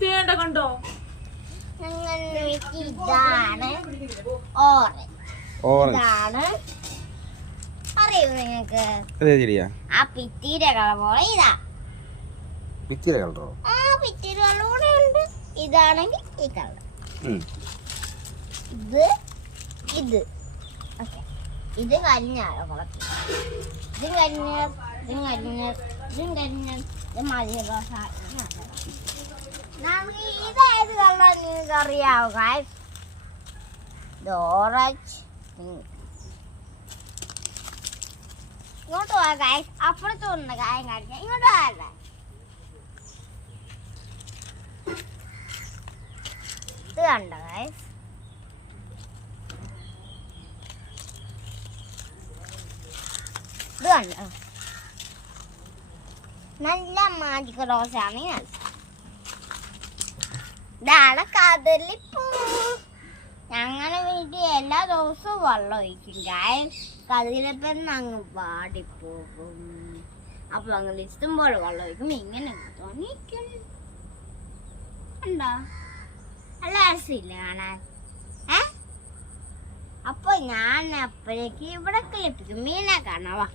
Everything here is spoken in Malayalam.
തേണ്ട കണ്ടോ? ഇതാണ് ഓറഞ്ച്. അറിയോ നിങ്ങക്ക്? ആ പിത്തിയുടെ കളർ പോലെ ഇതാ. പിത്തിയുടെ കളറോ? ആ പിത്തിയുടെ കളർ കൂടെ ഉണ്ട്. ഇതാണെങ്കിൽ ഈ കളർ. ഇത് ഓക്കെ. ഇത് കരിഞ്ഞാലോ കളത്തി. ഇതും കരിഞ്ഞ, ഇതും കരിഞ്ഞ, ഇതും കരിഞ്ഞ, ഇത് മതി റോസ. നമുക്ക് ഇതേത് കളർ നിങ്ങൾക്ക് അറിയാവോ ഗായ്സ്? ഇത് ഓറഞ്ച്. ഇങ്ങോട്ട് പോവാ ഗായ്സ്. അപ്പുറത്ത് വന്ന കാര്യം കാണിക്കാം. ഇങ്ങോട്ട് പോകാല്ലേ? ഇത് കണ്ടോ ഗായ്സ്? ഇത് കണ്ടോ? നല്ല മാജിക് റോസാണ്. ഇതാണ് കദളിപ്പൂ. ഞങ്ങളുടെ വീട്ടിൽ എല്ലാ ദിവസവും വെള്ളം ഒഴിക്കും ഗായ്സ്. കദളിപ്പന്ന് അങ്ങ് പാടിപ്പോകും. അപ്പൊ അങ്ങനെ ഇഷ്ടം പോലെ വെള്ളം ഒഴിക്കും. ഇങ്ങനെ തോന്നിക്കും. എന്താ നല്ല രസമില്ല കാണാൻ? അപ്പൊ ഞാൻ അപ്പോഴേക്ക് ഇവിടെ കളിപ്പിക്കും. മീനെ കാണാവാ.